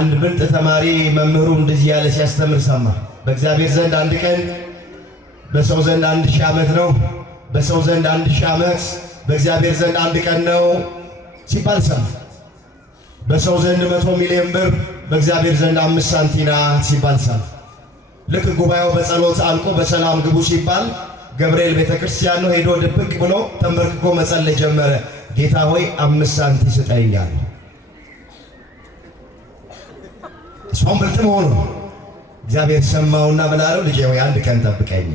አንድ ብልጥ ተማሪ መምህሩ እንደዚህ ያለ ሲያስተምር ሰማ። በእግዚአብሔር ዘንድ አንድ ቀን በሰው ዘንድ 1000 ዓመት ነው፣ በሰው ዘንድ 1000 ዓመት በእግዚአብሔር ዘንድ አንድ ቀን ነው ሲባል ሰማ። በሰው ዘንድ 100 ሚሊዮን ብር በእግዚአብሔር ዘንድ 5 ሳንቲም ናት ሲባል ሰማ። ልክ ጉባኤው በጸሎት አልቆ በሰላም ግቡ ሲባል ገብርኤል ቤተክርስቲያን ነው ሄዶ ድብቅ ብሎ ተንበርክኮ መጸለይ ጀመረ። ጌታ ሆይ 5 ሳንቲም ስጠኝ አለ። እሷም ብልጥ መሆኑ እግዚአብሔር ሰማውና ምን አለው? ልጄ ሆይ አንድ ቀን ጠብቀኝ።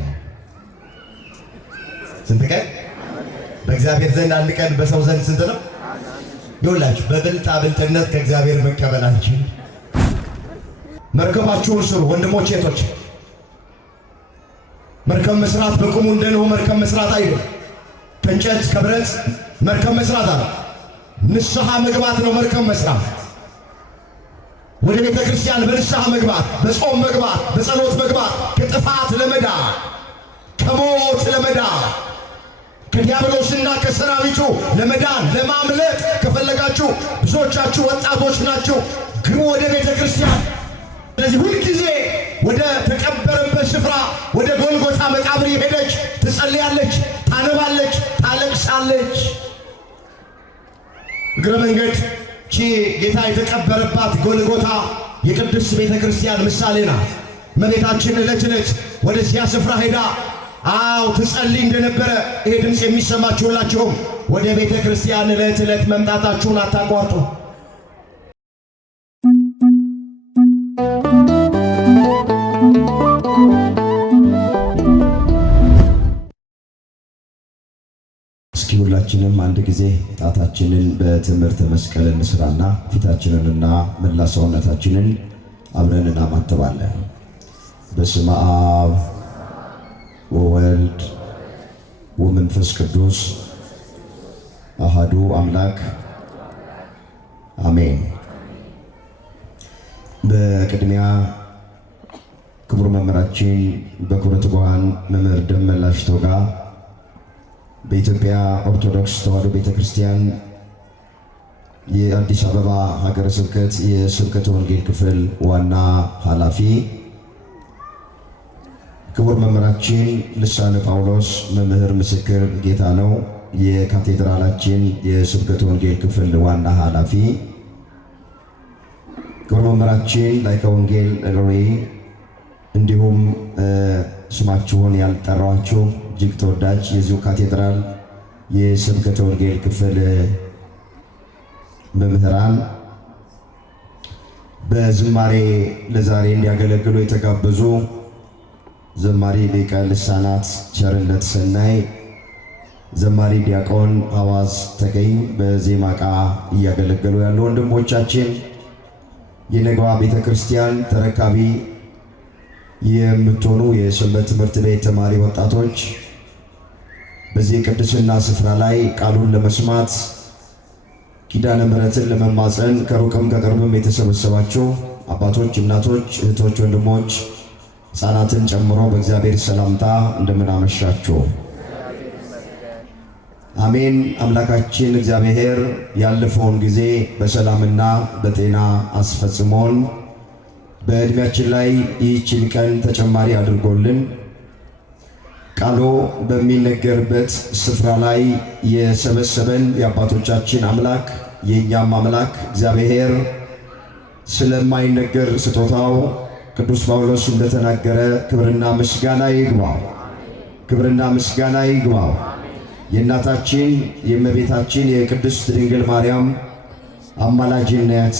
ስንት ቀን? በእግዚአብሔር ዘንድ አንድ ቀን፣ በሰው ዘንድ ስንት ነው? ይኸውላችሁ በብልጣ ብልጥነት ከእግዚአብሔር መቀበላችን። መርከባችሁን ስሩ ወንድሞች እህቶች። መርከብ መስራት በቁሙ እንደነው መርከብ መስራት አይደለም። ከእንጨት ከብረት መርከብ መስራት አለ። ንስሐ መግባት ነው መርከብ መስራት። ወደ ቤተ ክርስቲያን በንስሐ መግባት፣ በጾም መግባት፣ በጸሎት መግባት፣ ከጥፋት ለመዳን ከሞት ለመዳን ከዲያብሎስና ከሰራዊቱ ለመዳን ለማምለጥ ከፈለጋችሁ ብዙዎቻችሁ ወጣቶች ናችሁ፣ ግቡ ወደ ቤተ ክርስቲያን። ስለዚህ ሁል ጊዜ ወደ ተቀበረበት ስፍራ ወደ ጎልጎታ መቃብር ሄደች፣ ትጸልያለች፣ ታነባለች፣ ታለቅሳለች። እግረ መንገድ ጌታ የተቀበረባት ጎልጎታ የቅድስት ቤተ ክርስቲያን ምሳሌ ናት። እመቤታችን ዕለት ዕለት ወደዚያ ስፍራ ሄዳ ትጸልይ እንደነበረ ይሄ ድምፅ የሚሰማችሁ ሁላችሁም ወደ ቤተ ክርስቲያን ዕለት ዕለት መምጣታችሁን አታቋርጡ። እስኪ ሁላችንም አንድ ጊዜ ጣታችንን በትምህርተ መስቀል እንስራና ፊታችንንና መላ ሰውነታችንን አብረን እናማትባለን። በስመ አብ ወወልድ ወመንፈስ ቅዱስ አሃዱ አምላክ አሜን። በቅድሚያ ክቡር መምህራችን በክብረ ትጉሃን መምህር ደመላሽ ቶጋ በኢትዮጵያ ኦርቶዶክስ ተዋሕዶ ቤተክርስቲያን የአዲስ አበባ ሀገረ ስብከት የስብከተ ወንጌል ክፍል ዋና ኃላፊ፣ ክቡር መምህራችን ልሳነ ጳውሎስ መምህር ምስክር ጌታ ነው የካቴድራላችን የስብከተ ወንጌል ክፍል ዋና ኃላፊ፣ ክቡር መምህራችን ላይከ ወንጌል ሎሬ፣ እንዲሁም ስማችሁን ያልጠራኋችሁ እጅግ ተወዳጅ የዚሁ ካቴድራል የስብከተ ወንጌል ክፍል መምህራን፣ በዝማሬ ለዛሬ እንዲያገለግሉ የተጋበዙ ዘማሪ ሊቀ ልሳናት ቸርነት ሰናይ፣ ዘማሪ ዲያቆን አዋዝ ተገኝ በዜማ ዕቃ እያገለገሉ ያሉ ወንድሞቻችን፣ የነገዋ ቤተ ክርስቲያን ተረካቢ የምትሆኑ የሰንበት ትምህርት ቤት ተማሪ ወጣቶች፣ በዚህ ቅድስና ስፍራ ላይ ቃሉን ለመስማት ኪዳነ ምሕረትን ለመማፀን ከሩቅም ከቅርብም የተሰበሰባችሁ አባቶች፣ እናቶች፣ እህቶች፣ ወንድሞች፣ ሕፃናትን ጨምሮ በእግዚአብሔር ሰላምታ እንደምን አመሻችሁ። አሜን። አምላካችን እግዚአብሔር ያለፈውን ጊዜ በሰላምና በጤና አስፈጽሞን በዕድሜያችን ላይ ይህችን ቀን ተጨማሪ አድርጎልን ቃሉ በሚነገርበት ስፍራ ላይ የሰበሰበን የአባቶቻችን አምላክ የእኛም አምላክ እግዚአብሔር ስለማይነገር ስጦታው ቅዱስ ጳውሎስ እንደተናገረ ክብርና ምስጋና ይግባው፣ ክብርና ምስጋና ይግባው። የእናታችን የእመቤታችን የቅድስት ድንግል ማርያም አማላጅነት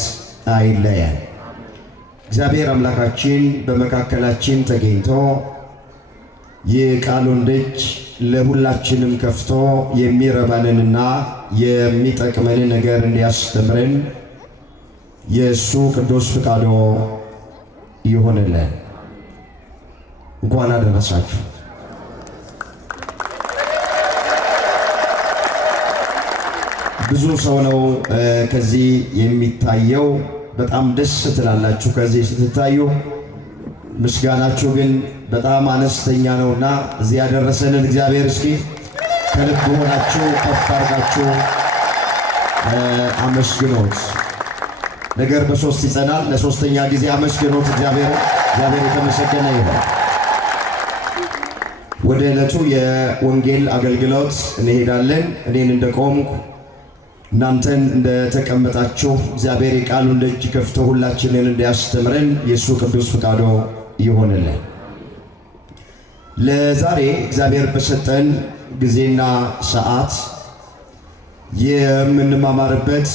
አይለየን። እግዚአብሔር አምላካችን በመካከላችን ተገኝቶ የቃሉን ደጅ ለሁላችንም ከፍቶ የሚረባንንና የሚጠቅመንን ነገር እንዲያስተምረን የእሱ ቅዱስ ፍቃዶ ይሆንልን። እንኳን አደረሳችሁ። ብዙ ሰው ነው ከዚህ የሚታየው። በጣም ደስ ትላላችሁ ከዚህ ስትታዩ። ምስጋናችሁ ግን በጣም አነስተኛ ነውና እዚህ ያደረሰንን እግዚአብሔር እስኪ ከልብ ሆናችሁ ከፍ አድርጋችሁ አመስግኑት። ነገር በሶስት ይጸናል። ለሶስተኛ ጊዜ አመስግኖት እግዚአብሔር የተመሰገነ ይሁን። ወደ ዕለቱ የወንጌል አገልግሎት እንሄዳለን። እኔን እንደቆምኩ እናንተን እንደተቀመጣችሁ እግዚአብሔር የቃሉን ደጅ ከፍቶ ሁላችንን እንዲያስተምረን የእሱ ቅዱስ ፈቃዱ ይሆንልን። ለዛሬ እግዚአብሔር በሰጠን ጊዜና ሰዓት የምንማማርበት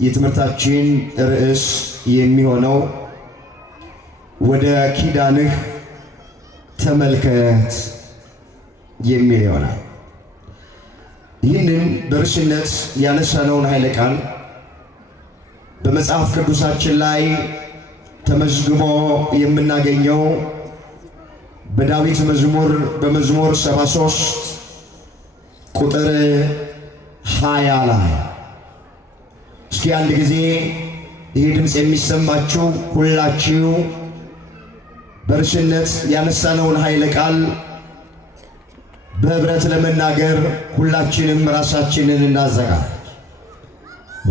የትምህርታችን ርዕስ የሚሆነው ወደ ኪዳንህ ተመልከት የሚል ይሆናል። ይህንን በርዕስነት ያነሳነውን ኃይለ ቃል በመጽሐፍ ቅዱሳችን ላይ ተመዝግቦ የምናገኘው በዳዊት መዝሙር በመዝሙር 73 ቁጥር 20 ላይ እስኪ አንድ ጊዜ ይህ ድምፅ የሚሰማችሁ ሁላችሁ በርዕስነት ያነሳነውን ኃይለ ቃል በህብረት ለመናገር ሁላችንም ራሳችንን እናዘጋጅ።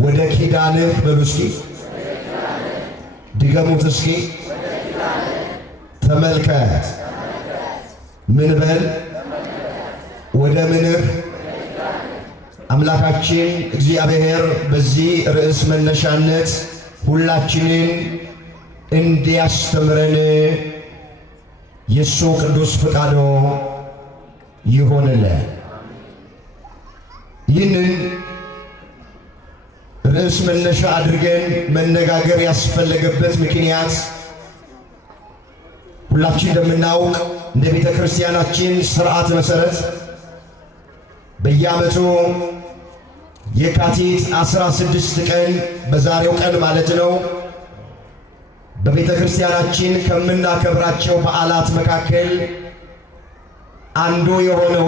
ወደ ኪዳንህ በሉ እስኪ፣ ድገሙት እስኪ። ተመልከት። ምን በል? ወደ ምንህ? አምላካችን እግዚአብሔር በዚህ ርዕስ መነሻነት ሁላችንን እንዲያስተምረን የእሱ ቅዱስ ፈቃዱ ይሆንልን። ይህንን ርዕስ መነሻ አድርገን መነጋገር ያስፈለገበት ምክንያት ሁላችን እንደምናውቅ እንደ ቤተ ክርስቲያናችን ሥርዓት መሠረት በየዓመቱ የካቲት 16 ቀን በዛሬው ቀን ማለት ነው በቤተ ክርስቲያናችን ከምናከብራቸው በዓላት መካከል አንዱ የሆነው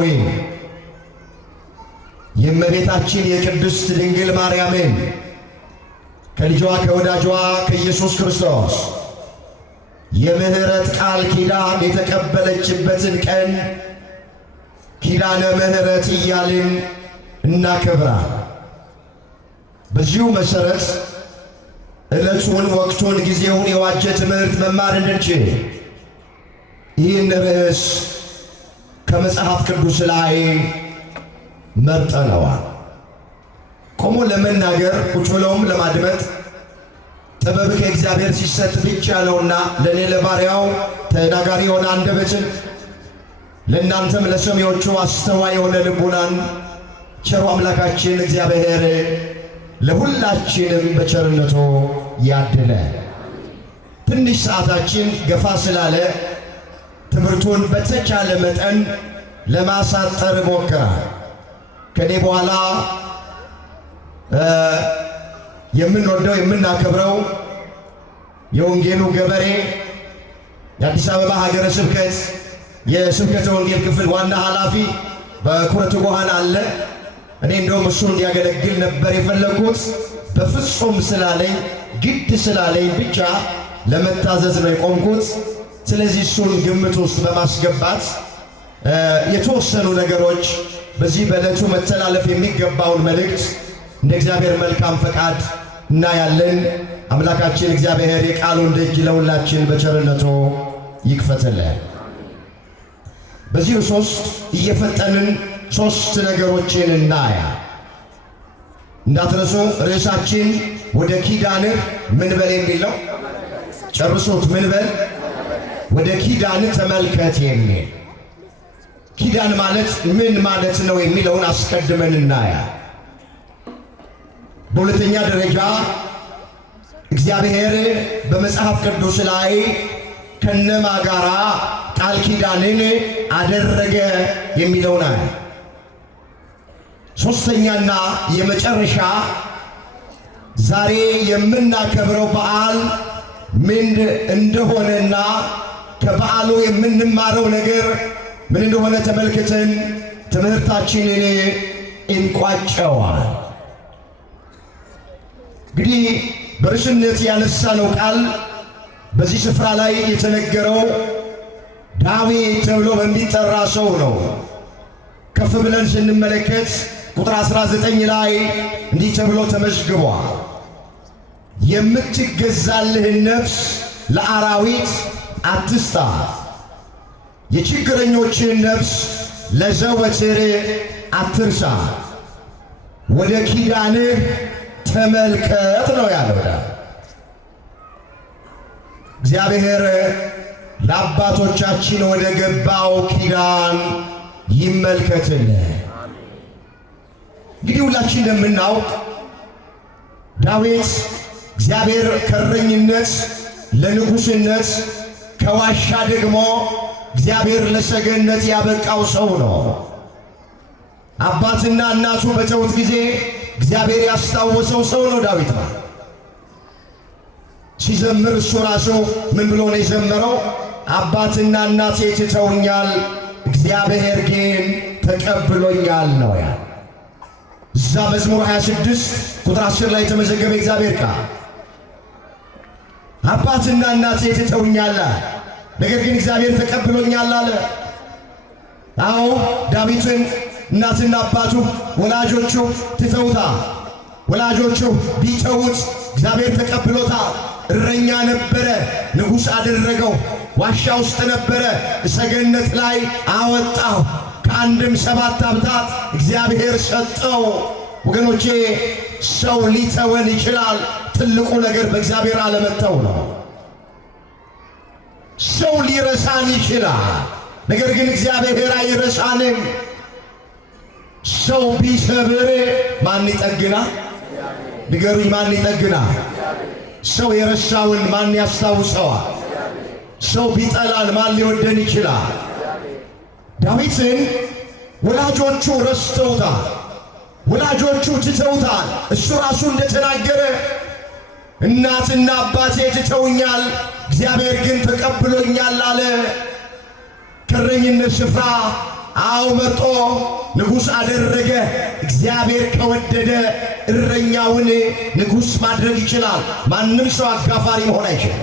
የእመቤታችን የቅድስት ድንግል ማርያምን ከልጇ ከወዳጇ ከኢየሱስ ክርስቶስ የምህረት ቃል ኪዳን የተቀበለችበትን ቀን ኪዳነ ምህረት እያልን እናከብራል። በዚሁ መሠረት ዕለቱን፣ ወቅቱን፣ ጊዜውን የዋጀ ትምህርት መማር እንድንችል ይህን ርዕስ ከመጽሐፍ ቅዱስ ላይ መርጠነዋል። ቆሞ ለመናገር ቁጭ ብለውም ለማድመጥ ጥበብ ከእግዚአብሔር ሲሰጥ ብቻ ነውና ለእኔ ለባሪያው ተናጋሪ የሆነ አንደበትን ለእናንተም ለሰሚዎቹ አስተዋይ የሆነ ልቡናን ቸሩ አምላካችን እግዚአብሔር ለሁላችንም በቸርነቱ ያድለ። ትንሽ ሰዓታችን ገፋ ስላለ ትምህርቱን በተቻለ መጠን ለማሳጠር ሞክራል። ከኔ በኋላ የምንወደው የምናከብረው የወንጌሉ ገበሬ የአዲስ አበባ ሀገረ ስብከት የስብከተ ወንጌል ክፍል ዋና ኃላፊ በኩረት ጎሃን አለ። እኔ እንደውም እሱ እንዲያገለግል ነበር የፈለግኩት። በፍጹም ስላለኝ ግድ ስላለኝ ብቻ ለመታዘዝ ነው የቆምኩት። ስለዚህ እሱን ግምት ውስጥ በማስገባት የተወሰኑ ነገሮች በዚህ በዕለቱ መተላለፍ የሚገባውን መልእክት እንደ እግዚአብሔር መልካም ፈቃድ እናያለን። አምላካችን እግዚአብሔር የቃሉን ደጅ ለሁላችን በቸርነቱ ይክፈትልን። በዚህ ሶስት እየፈጠንን ሶስት ነገሮችን እናያ። እንዳትረሱ ርዕሳችን ወደ ኪዳንህ ምን በል የሚል ነው። ጨርሶት። ምን በል? ወደ ኪዳንህ ተመልከት የሚል። ኪዳን ማለት ምን ማለት ነው የሚለውን አስቀድመን እናያ። በሁለተኛ ደረጃ እግዚአብሔር በመጽሐፍ ቅዱስ ላይ ከነማ ጋራ ቃል ኪዳንን አደረገ የሚለውን አለ። ሶስተኛና የመጨረሻ ዛሬ የምናከብረው በዓል ምን እንደሆነና ከበዓሉ የምንማረው ነገር ምን እንደሆነ ተመልክተን ትምህርታችንን እንቋጨዋል። እንግዲህ በርዕስነት ያነሳነው ቃል በዚህ ስፍራ ላይ የተነገረው ዳዊት ተብሎ በሚጠራ ሰው ነው። ከፍ ብለን ስንመለከት ቁጥር 19 ላይ እንዲህ ተብሎ ተመዝግቧል። የምትገዛልህን ነፍስ ለአራዊት አትስጣ፣ የችግረኞችን ነፍስ ለዘወትር አትርሳ፣ ወደ ኪዳንህ ተመልከት ነው ያለው። እግዚአብሔር ለአባቶቻችን ወደ ገባው ኪዳን ይመልከትልን። እንግዲህ ሁላችን እንደምናውቅ ዳዊት እግዚአብሔር ከእረኝነት ለንጉሥነት ከዋሻ ደግሞ እግዚአብሔር ለሰገነት ያበቃው ሰው ነው። አባትና እናቱ በተውት ጊዜ እግዚአብሔር ያስታወሰው ሰው ነው ዳዊት ነው። ሲዘምር እሱ ራሱ ምን ብሎ ነው የዘመረው? አባትና እናቴ ትተውኛል፣ እግዚአብሔር ግን ተቀብሎኛል ነው ያ። እዛ መዝሙር 26 ቁጥር 10 ላይ የተመዘገበ እግዚአብሔር ቃል አባትና እናቴ ትተውኛል፣ ነገር ግን እግዚአብሔር ተቀብሎኛል አለ። አዎ ዳዊትን እናትና አባቱ ወላጆቹ ትተውታል። ወላጆቹ ቢተውት እግዚአብሔር ተቀብሎታል። እረኛ ነበረ፣ ንጉሥ አደረገው። ዋሻ ውስጥ ነበረ፣ ሰገነት ላይ አወጣው። ከአንድም 7 ዓመታት እግዚአብሔር ሰጠው። ወገኖቼ ሰው ሊተወን ይችላል። ትልቁ ነገር በእግዚአብሔር አለመተው ነው። ሰው ሊረሳን ይችላል፣ ነገር ግን እግዚአብሔር አይረሳንም። ሰው ቢሰብር ማን ይጠግና? ንገሩኝ፣ ማን ይጠግና? ሰው የረሳውን ማን ያስታውሰዋል? ሰው ቢጠላን ማን ሊወደን ይችላል? ዳዊትን ወላጆቹ ረስተውታል፣ ወላጆቹ ትተውታል። እሱ ራሱ እንደተናገረ እናትና አባቴ ትተውኛል፣ እግዚአብሔር ግን ተቀብሎኛል አለ። ከእረኝነት ስፍራ አው መርጦ ንጉሥ አደረገ። እግዚአብሔር ከወደደ እረኛውን ንጉሥ ማድረግ ይችላል። ማንም ሰው አጋፋሪ መሆን አይችልም፣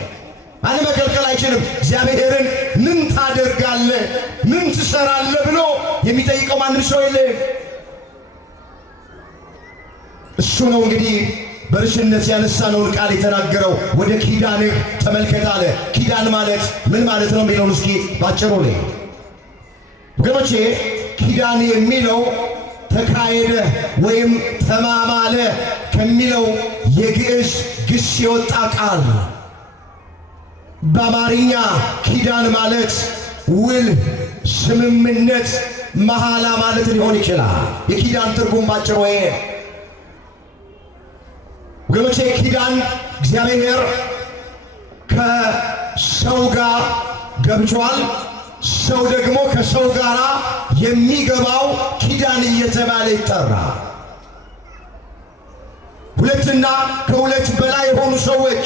ማንም መከልከል አይችልም። እግዚአብሔርን ምን ታደርጋለህ፣ ምን ትሰራለህ ብሎ የሚጠይቀው ማንም ሰው የለም። እሱ ነው እንግዲህ በርሽነት ያነሳነውን ቃል የተናገረው። ወደ ኪዳንህ ተመልከት አለ። ኪዳን ማለት ምን ማለት ነው የሚለውን እስኪ ባጭሩ ላይ ወገኖቼ፣ ኪዳን የሚለው ተካሄደ ወይም ተማማለ ከሚለው የግዕዝ ግስ የወጣ ቃል። በአማርኛ ኪዳን ማለት ውል፣ ስምምነት፣ መሐላ ማለት ሊሆን ይችላል። የኪዳን ትርጉም ባጭሩ ይሄ ወገኖቼ። ኪዳን እግዚአብሔር ከሰው ጋር ገብቷል። ሰው ደግሞ ከሰው ጋር የሚገባው ኪዳን እየተባለ ይጠራል። ሁለትና ከሁለት በላይ የሆኑ ሰዎች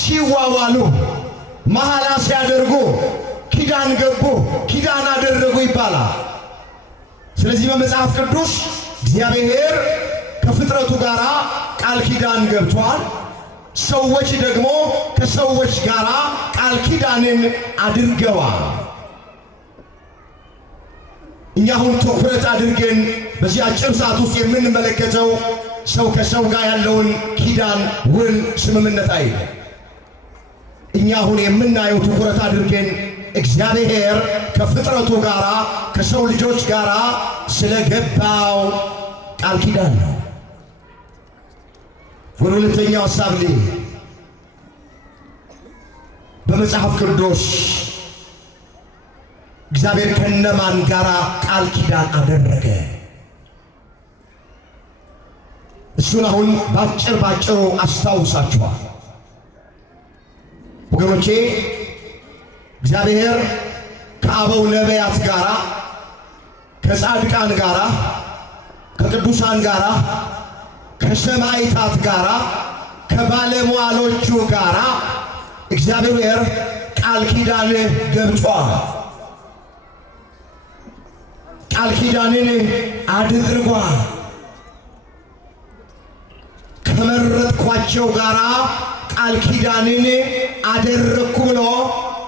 ሲዋዋሉ፣ መሐላ ሲያደርጉ፣ ኪዳን ገቡ፣ ኪዳን አደረጉ ይባላል። ስለዚህ በመጽሐፍ ቅዱስ እግዚአብሔር ከፍጥረቱ ጋር ቃል ኪዳን ገብቷል። ሰዎች ደግሞ ከሰዎች ጋር ቃል ኪዳንን አድርገዋል። እኛ አሁን ትኩረት አድርገን በዚህ አጭር ሰዓት ውስጥ የምንመለከተው ሰው ከሰው ጋር ያለውን ኪዳን፣ ውል፣ ስምምነት አይደለም። እኛ አሁን የምናየው ትኩረት አድርገን እግዚአብሔር ከፍጥረቱ ጋር ከሰው ልጆች ጋር ስለገባው ቃል ኪዳን ነው። ወደ ሁለተኛው ሐሳብ ላይ በመጽሐፍ ቅዱስ እግዚአብሔር ከነማን ጋር ቃል ኪዳን አደረገ? እሱን አሁን ባጭሩ አስታውሳችኋል ወገኖቼ። እግዚአብሔር ከአበው ነቢያት ጋር፣ ከጻድቃን ጋር፣ ከቅዱሳን ጋር፣ ከሰማዕታት ጋር፣ ከባለሟሎቹ ጋር እግዚአብሔር ቃል ኪዳን ገብቷል። ቃል ኪዳንን አድርጓል። ከመረጥኳቸው ጋር ቃል ኪዳንን አደረግኩ ብሎ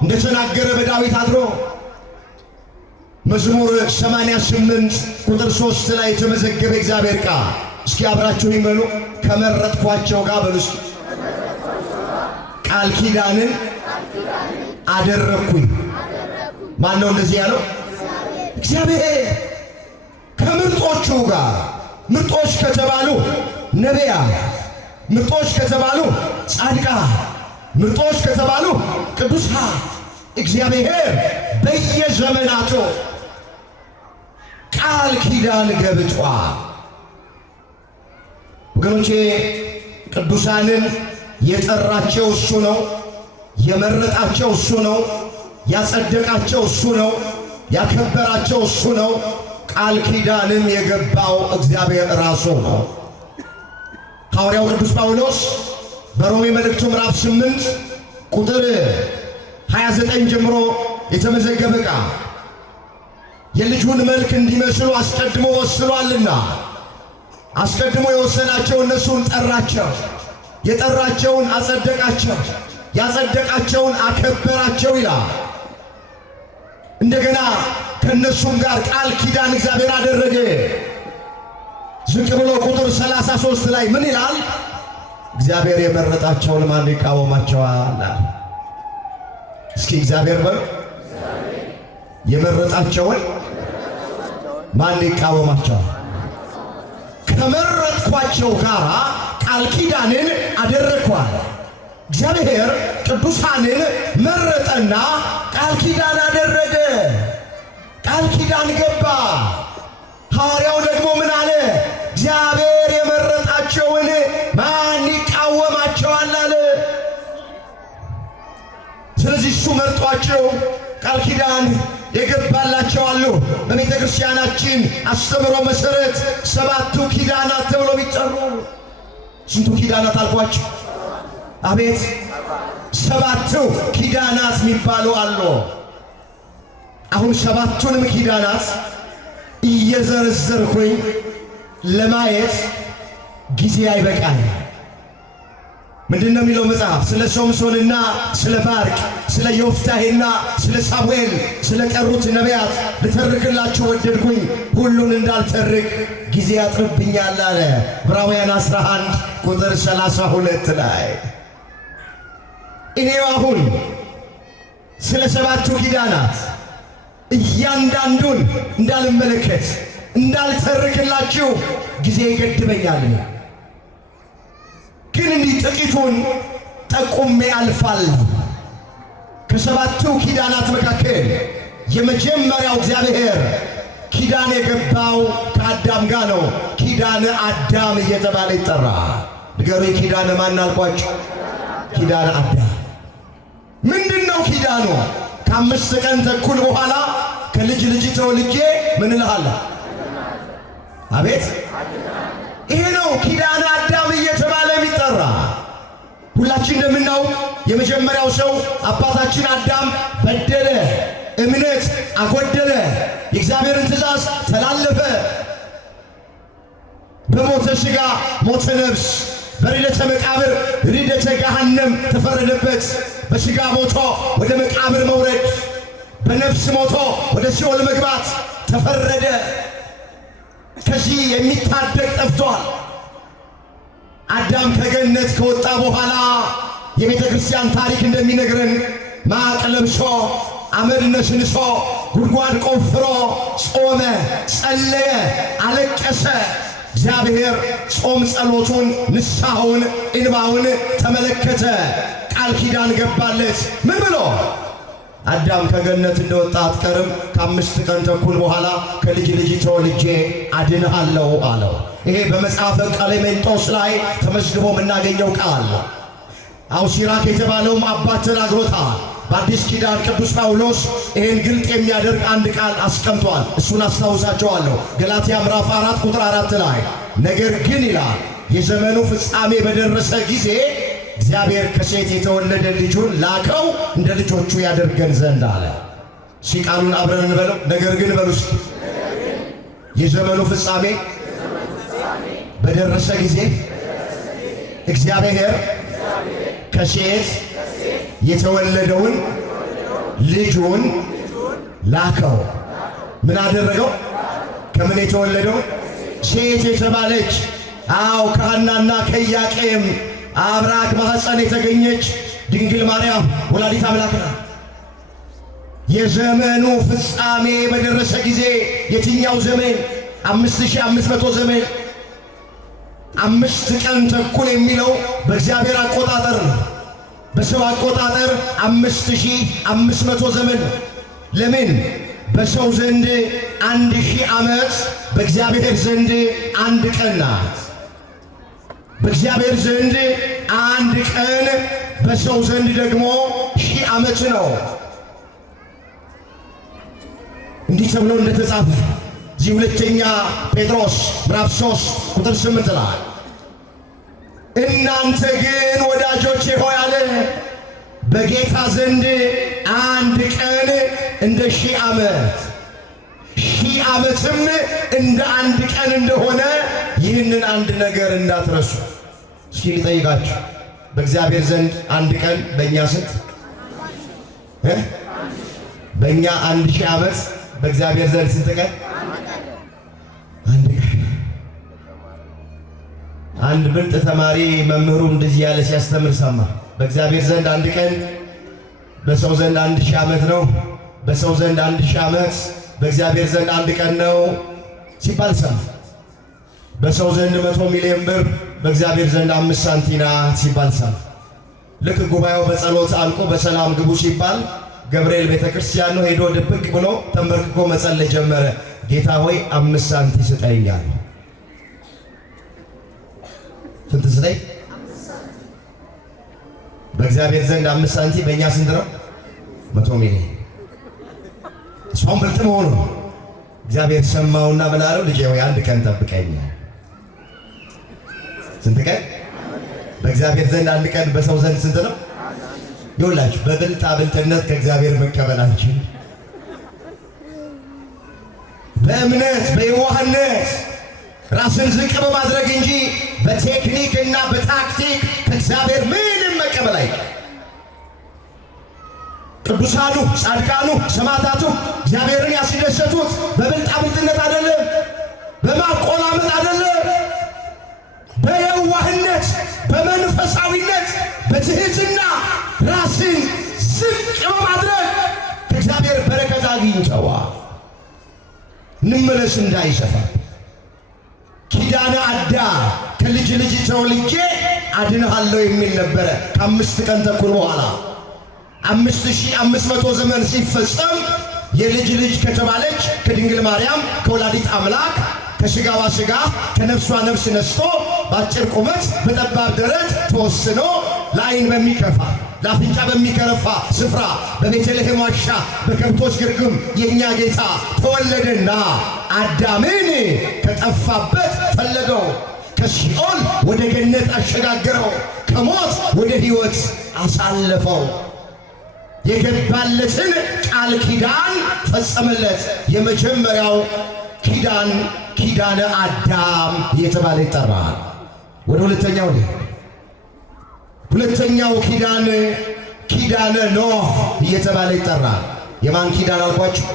እንደተናገረ በዳዊት አድሮ መዝሙር 88 ቁጥር 3 ላይ የተመዘገበ እግዚአብሔር ቃል እስኪ አብራችሁኝ በሉ። ከመረጥኳቸው ጋር በሉ እስኪ ቃል ኪዳንን አደረግኩኝ። ማን ነው እንደዚህ ያለው? እግዚአብሔር። ከምርጦቹ ጋር ምርጦች ከተባሉ ነቢያት፣ ምርጦች ከተባሉ ጻድቃን፣ ምርጦች ከተባሉ ቅዱሳን እግዚአብሔር በየዘመናቱ ቃል ኪዳን ገብቷል። ወገኖቼ ቅዱሳንን የጠራቸው እሱ ነው። የመረጣቸው እሱ ነው። ያጸደቃቸው እሱ ነው። ያከበራቸው እሱ ነው። ቃል ኪዳንም የገባው እግዚአብሔር ራሱ ነው። ሐዋርያው ቅዱስ ጳውሎስ በሮሜ መልእክቱ ምዕራፍ 8 ቁጥር 29 ጀምሮ የተመዘገበ ቃል የልጁን መልክ እንዲመስሉ አስቀድሞ ወስኗልና አስቀድሞ የወሰናቸው እነሱን ጠራቸው፣ የጠራቸውን አጸደቃቸው፣ ያጸደቃቸውን አከበራቸው ይላል። እንደገና ከነሱም ጋር ቃል ኪዳን እግዚአብሔር አደረገ። ዝቅ ብሎ ቁጥር 33 ላይ ምን ይላል? እግዚአብሔር የመረጣቸውን ማን ይቃወማቸዋል? እስኪ እግዚአብሔር በሉ። የመረጣቸውን ማን ይቃወማቸዋል? ከመረጥኳቸው ጋር ቃል ኪዳንን አደረግኳል። እግዚአብሔር ቅዱሳንን መረጠና ቃል ኪዳን አደረገ። ቃል ኪዳን ገባ። ሐዋርያው ደግሞ ምን አለ? እግዚአብሔር የመረጣቸውን ማን ይቃወማቸዋል አለ። ስለዚህ እሱ መርጧቸው ቃል ኪዳን የገባላቸው አሉ። በቤተ ክርስቲያናችን አስተምሮ መሰረት 7ቱ ኪዳናት ተብሎ ቢጠሩ ስንቱ ኪዳናት አልኳቸው? አቤት 7ቱ ኪዳናት የሚባሉ አሉ። አሁን 7ቱንም ኪዳናት እየዘረዘርኩኝ ለማየት ጊዜ አይበቃል። ምንድነው የሚለው መጽሐፍ? ስለ ሶምሶንና ስለ ባርቅ፣ ስለ ዮፍታሔና ስለ ሳሙኤል፣ ስለ ቀሩት ነቢያት ልተርክላችሁ ወደድኩኝ፣ ሁሉን እንዳልተርክ ጊዜ ያጥርብኛል አለ። ዕብራውያን 11 ቁጥር 32 ላይ እኔው አሁን ስለ 7ቱ ኪዳናት እያንዳንዱን እንዳልመለከት እንዳልተርክላችሁ ጊዜ ይገድበኛል። ግን እንዲህ ጥቂቱን ጠቁሜ አልፋለሁ። ከ7ቱ ኪዳናት መካከል የመጀመሪያው እግዚአብሔር ኪዳን የገባው ከአዳም ጋር ነው። ኪዳነ አዳም እየተባለ ይጠራ። ንገሩ፣ ኪዳነ ማን አልኳችሁ? ኪዳነ አዳም። ምንድነው ኪዳኑ? ከ5 ቀን ተኩል በኋላ ከልጅ ልጅ ተወልጄ ምን እልሃለሁ? አቤት ይሄ ነው ኪዳነ አዳም እየተባለ የሚጠራ። ሁላችን እንደምናውቅ የመጀመሪያው ሰው አባታችን አዳም በደለ፣ እምነት አጎደለ፣ የእግዚአብሔርን ትእዛዝ ተላለፈ። በሞተ ሥጋ ሞተ ነፍስ፣ በርደተ መቃብር ርደተ ገሃነም ተፈረደበት። በሥጋ ሞቶ ወደ መቃብር መውረድ፣ በነፍስ ሞቶ ወደ ሲኦል መግባት ተፈረደ። ከዚህ የሚታደግ ጠፍቷል። አዳም ከገነት ከወጣ በኋላ የቤተ ክርስቲያን ታሪክ እንደሚነግረን ማቅ ለብሶ አመድ ነስንሶ ጉድጓድ ቆፍሮ ጾመ፣ ጸለየ፣ አለቀሰ። እግዚአብሔር ጾም ጸሎቱን፣ ንስሐውን፣ እንባውን ተመለከተ። ቃል ኪዳን ገባለት። ምን ብሎ? አዳም ከገነት እንደወጣ አትቀርም፣ ከ5 ቀን ተኩል በኋላ ከልጅ ልጅ ተወልጄ አድንሃለሁ አለው። ይሄ በመጽሐፈ ቀሌሜንጦስ ላይ ተመዝግቦ የምናገኘው ቃል። አውሲራክ የተባለውም አባት ተናግሮታል። በአዲስ ኪዳን ቅዱስ ጳውሎስ ይህን ግልጥ የሚያደርግ አንድ ቃል አስቀምጧል። እሱን አስታውሳቸዋለሁ። ገላትያ ምዕራፍ 4 ቁጥር 4 ላይ ነገር ግን ይላል የዘመኑ ፍጻሜ በደረሰ ጊዜ እግዚአብሔር ከሴት የተወለደ ልጁን ላከው እንደ ልጆቹ ያደርገን ዘንድ አለ። ሲቃሉን አብረን እንበለው። ነገር ግን በሉስ የዘመኑ ፍጻሜ በደረሰ ጊዜ እግዚአብሔር ከሴት የተወለደውን ልጁን ላከው። ምን አደረገው? ከምን የተወለደው? ሴት የተባለች አዎ ከሐናና ከኢያቄም አብራክ ማኅፀን የተገኘች ድንግል ማርያም ወላዲተ አምላክ ናት። የዘመኑ ፍጻሜ በደረሰ ጊዜ የትኛው ዘመን? 5500 ዘመን 5 ቀን ተኩል የሚለው በእግዚአብሔር አቆጣጠር ነው። በሰው አቆጣጠር 5500 ዘመን ነው። ለምን? በሰው ዘንድ 1000 ዓመት በእግዚአብሔር ዘንድ 1 ቀን ናት። በእግዚአብሔር ዘንድ 1 ቀን በሰው ዘንድ ደግሞ 1000 ዓመት ነው። እንዲህ ተብሎ እንደተጻፈ እዚህ ሁለተኛ ጴጥሮስ ምዕራፍ 3 ቁጥር 8 ላይ እናንተ ግን ወዳጆቼ ሆይ አለ በጌታ ዘንድ 1 ቀን እንደ 1000 ዓመት 1000 ዓመትም እንደ 1 ቀን እንደሆነ ይህንን አንድ ነገር እንዳትረሱ። እስኪ ልጠይቃችሁ፣ በእግዚአብሔር ዘንድ 1 ቀን በእኛ ስንት? በእኛ 1000 ዓመት በእግዚአብሔር ዘንድ ስንት ቀን? 1 ቀን። አንድ ብልጥ ተማሪ መምህሩ እንደዚህ ያለ ሲያስተምር ሰማ። በእግዚአብሔር ዘንድ 1 ቀን በሰው ዘንድ 1000 ዓመት ነው። በሰው ዘንድ 1000 ዓመት በእግዚአብሔር ዘንድ 1 ቀን ነው ሲባል ሰማ። በሰው ዘንድ 100 ሚሊዮን ብር በእግዚአብሔር ዘንድ 5 ሳንቲም ናት ሲባል ሰማ። ልክ ጉባኤው በጸሎት አልቆ በሰላም ግቡ ሲባል ገብርኤል ቤተክርስቲያን ነው ሄዶ ድብቅ ብሎ ተንበርክኮ መጸለይ ጀመረ። ጌታ ሆይ 5 ሳንቲም ስጠኝ አለ። ስንት ስጠኝ? በእግዚአብሔር ዘንድ 5 ሳንቲም በእኛ ስንት ነው? 100 ሚሊዮን። እሷም ብልጥ መሆኑ እግዚአብሔር ሰማውና ምን አለው? ልጄ ሆይ 1 ቀን ጠብቀኝ። ስንት ቀን? በእግዚአብሔር ዘንድ 1 ቀን በሰው ዘንድ ስንት ነው? ይኸውላችሁ በብልጣ ብልጥነት ከእግዚአብሔር መቀበላችን በእምነት በየዋህነት ራስን ዝቅ በማድረግ እንጂ በቴክኒክ እና በታክቲክ ከእግዚአብሔር ምንም መቀበል አይቻልም። ቅዱሳኑ፣ ጻድቃኑ፣ ሰማዕታቱ እግዚአብሔርን ያስደሰቱት በብልጣ ብልጥነት አይደለም፣ በማቆላመጥ አይደለም፣ በየዋህነት በመንፈሳዊነት በትህትና ራስን ዝቅ በማድረግ ከእግዚአብሔር በረከት አግኝተዋል። እንመለስ እንዳይሰፋ ኪዳነ አዳም ከልጅ ልጅ ተወልጄ አድንሃለሁ የሚል ነበረ። ከ5 ቀን ተኩል በኋላ 5500 ዘመን ሲፈጸም የልጅ ልጅ ከተባለች ከድንግል ማርያም ከወላዲት አምላክ ከሥጋዋ ሥጋ ከነፍሷ ነፍስ ነስቶ በአጭር ቁመት በጠባብ ደረት ተወስኖ ለዓይን በሚከፋ ለአፍንጫ በሚከረፋ ስፍራ በቤተልሔም ዋሻ በከብቶች ግርግም የእኛ ጌታ ተወለደና አዳምን ከጠፋበት ፈለገው፣ ከሲኦል ወደ ገነት አሸጋገረው፣ ከሞት ወደ ሕይወት አሳለፈው። የገባለትን ቃል ኪዳን ፈጸመለት። የመጀመሪያው ኪዳን ኪዳነ አዳም እየተባለ ይጠራል። ወደ ሁለተኛው ሁለተኛው ኪዳን ኪዳነ ኖህ እየተባለ ይጠራል። የማን ኪዳን አልኳችሁ?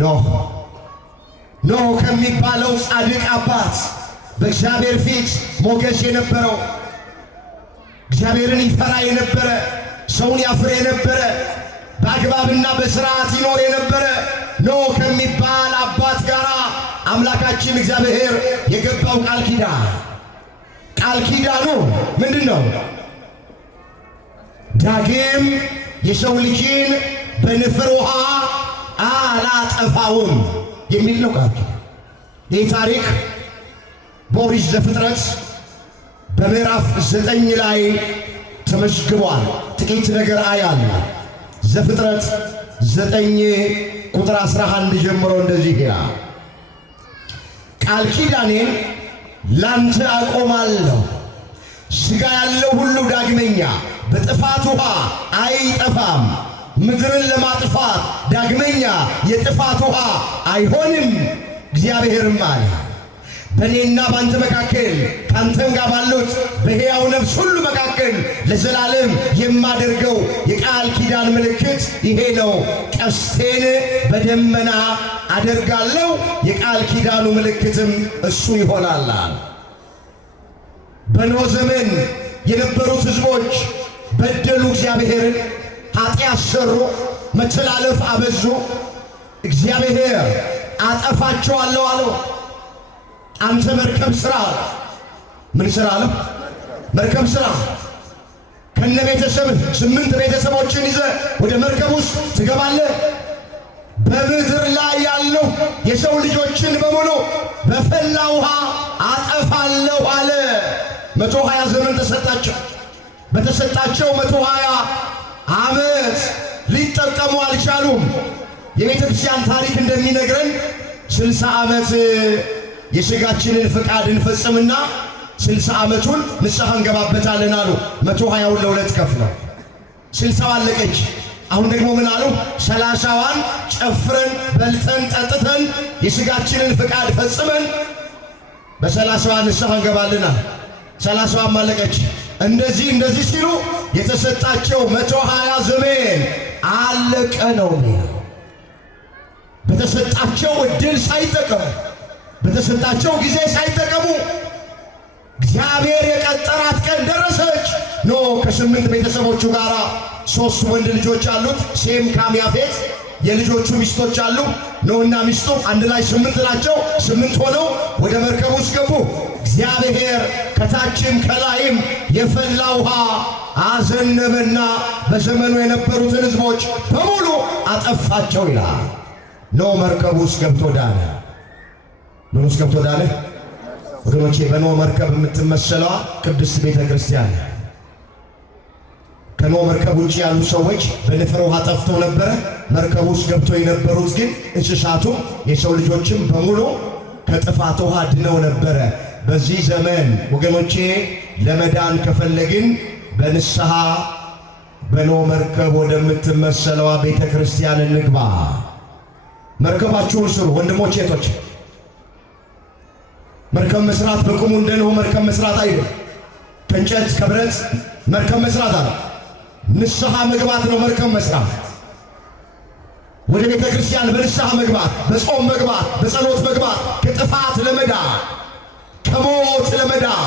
ኖህ። ኖህ ከሚባለው ጻድቅ አባት በእግዚአብሔር ፊት ሞገስ የነበረው እግዚአብሔርን ይፈራ የነበረ ሰውን ያፍር የነበረ በአግባብና በሥርዓት ይኖር የነበረ ኖህ ከሚባል አባት ጋር አምላካችን እግዚአብሔር የገባው ቃል ኪዳኑ ምንድን ነው? ዳግም የሰው ልጅን በንፍር ውሃ አላጠፋውም የሚል ነው ቃል። ይህ ታሪክ በኦሪት ዘፍጥረት በምዕራፍ 9 ላይ ተመዝግቧል። ጥቂት ነገር አያለ ዘፍጥረት 9 ቁጥር 11 ጀምሮ እንደዚህ ይላል፣ ቃል ኪዳኔን ላንተ አቆማለሁ፣ ሥጋ ያለው ሁሉ ዳግመኛ በጥፋት ውሃ አይጠፋም፣ ምድርን ለማጥፋት ዳግመኛ የጥፋት ውሃ አይሆንም። እግዚአብሔርም አለ በእኔና ባንተ መካከል ካንተም ጋር ባሉት በሕያው ነፍስ ሁሉ መካከል ለዘላለም የማደርገው የቃል ኪዳን ምልክት ይሄ ነው። ቀስቴን በደመና አደርጋለሁ፣ የቃል ኪዳኑ ምልክትም እሱ ይሆናል። በኖህ ዘመን የነበሩት ሕዝቦች በደሉ፣ እግዚአብሔርን ኃጢአት ሰሩ፣ መተላለፍ አበዙ። እግዚአብሔር አጠፋቸዋለሁ አለው። አንተ መርከብ ሥራ። ምን ሥራ አለው? መርከብ ሥራ። ከነ ቤተሰብህ 8 ቤተሰቦችን ይዘህ ወደ መርከብ ውስጥ ትገባለህ። በምድር ላይ ያሉ የሰው ልጆችን በሙሉ በፈላ ውሃ አጠፋለሁ አለ። 120 ዘመን ተሰጣቸው። በተሰጣቸው 120 ዓመት ሊጠቀሙ አልቻሉም። የቤተ ክርስቲያን ታሪክ እንደሚነግረን 60 ዓመት የሥጋችንን ፍቃድ እንፈጽምና 60 ዓመቱን ንስሐ እንገባበታለን አሉ። 120ውን ለ2 ከፍለው 60 አለቀች። አሁን ደግሞ ምን አሉ? 30ዋን ጨፍረን በልተን ጠጥተን የሥጋችንን ፍቃድ ፈጽመን በ30ዋ ንስሐ እንገባለና 30ዋም አለቀች። እንደዚህ ሲሉ የተሰጣቸው 120 ዘመን አለቀ ነው የሚለው። በተሰጣቸው ዕድል ሳይጠቀሙ፣ በተሰጣቸው ጊዜ ሳይጠቀሙ እግዚአብሔር የቀጠራት ቀን ደረሰች። ኖህ ከ8 ቤተሰቦቹ ጋር 3 ወንድ ልጆች አሉት፣ ሴም፣ ካም፣ ያፌት። የልጆቹ ሚስቶች አሉ። ኖህና ሚስቱ አንድ ላይ 8 ናቸው። 8 ሆነው ወደ መርከብ ውስጥ ገቡ። እግዚአብሔር ከታችም ከላይም የፈላ ውሃ አዘነበና በዘመኑ የነበሩትን ሕዝቦች በሙሉ አጠፋቸው ይላል። ኖህ መርከብ ውስጥ ገብቶ ዳነ። ምን ውስጥ ገብቶ ዳነ? ወገኖቼ በኖህ መርከብ የምትመሰለዋ ቅድስት ቤተ ክርስቲያን። ከኖህ መርከብ ውጭ ያሉ ሰዎች በንፍር ውሃ ጠፍተው ነበረ። መርከብ ውስጥ ገብቶ የነበሩት ግን እንስሳቱ፣ የሰው ልጆችም በሙሉ ከጥፋት ውሃ ድነው ነበረ። በዚህ ዘመን ወገኖቼ ለመዳን ከፈለግን በንስሐ በኖህ መርከብ ወደምትመሰለዋ ቤተ ክርስቲያን እንግባ። መርከባችሁን ስሩ ወንድሞቼ፣ እህቶቼ። መርከብ መስራት በቁሙ እንደ ኖህ መርከብ መስራት አይደለም። ከእንጨት ከብረት መርከብ መስራት አለ። ንስሐ መግባት ነው መርከብ መስራት። ወደ ቤተ ክርስቲያን በንስሐ መግባት፣ በጾም መግባት፣ በጸሎት መግባት፣ ከጥፋት ለመዳን፣ ከሞት ለመዳን፣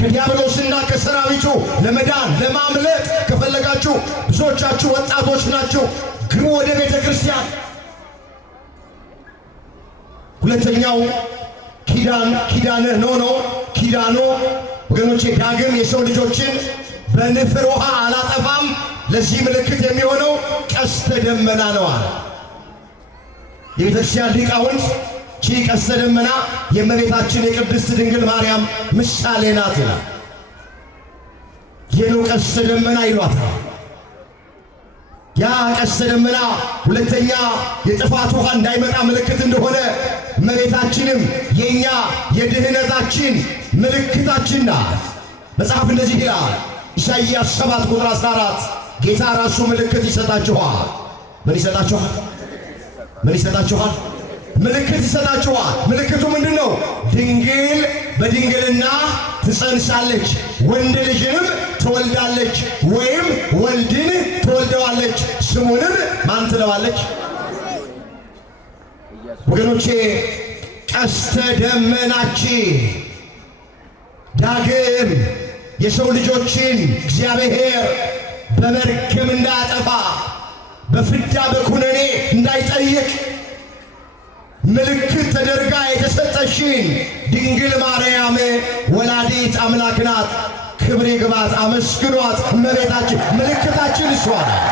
ከዲያብሎስና ከሰራዊቱ ለመዳን ለማምለጥ ከፈለጋችሁ ብዙዎቻችሁ ወጣቶች ናችሁ፣ ግቡ ወደ ቤተ ክርስቲያን። ሁለተኛው ኪዳኖ ወገኖቼ ዳግም የሰው ልጆችን በንፍር ውሃ አላጠፋም። ለዚህ ምልክት የሚሆነው ቀስተ ደመና ነው አለ። የቤተ ክርስቲያን ሊቃውንት ቀስተ ደመና የእመቤታችን የቅድስት ድንግል ማርያም ምሳሌ ናት ይላል። የኖህ ቀስተ ደመና ይሏታል። ያ ቀስተ ደመና ሁለተኛ የጥፋት ውሃ እንዳይመጣ ምልክት እንደሆነ እመቤታችንም የኛ የድህነታችን ምልክታችን ናት። መጽሐፍ እንደዚህ ይላል ኢሳይያስ 7 ቁጥር 14 ጌታ ራሱ ምልክት ይሰጣችኋል። ምን ይሰጣችኋል? ምን ይሰጣችኋል? ምልክት ይሰጣችኋል። ምልክቱ ምንድነው? ድንግል በድንግልና ትጸንሳለች፣ ወንድ ልጅንም ትወልዳለች፣ ወይም ወልድን ትወልደዋለች፣ ስሙንም ማን ትለዋለች? ወገኖቼ ቀስተ ደመናችን ዳግም የሰው ልጆችን እግዚአብሔር በመርገም እንዳያጠፋ፣ በፍዳ በኩነኔ እንዳይጠይቅ ምልክት ተደርጋ የተሰጠችን ድንግል ማርያም ወላዲት አምላክ ናት። ክብር ይግባት፣ አመስግኗት። እመቤታችን ምልክታችን እሷ ናት።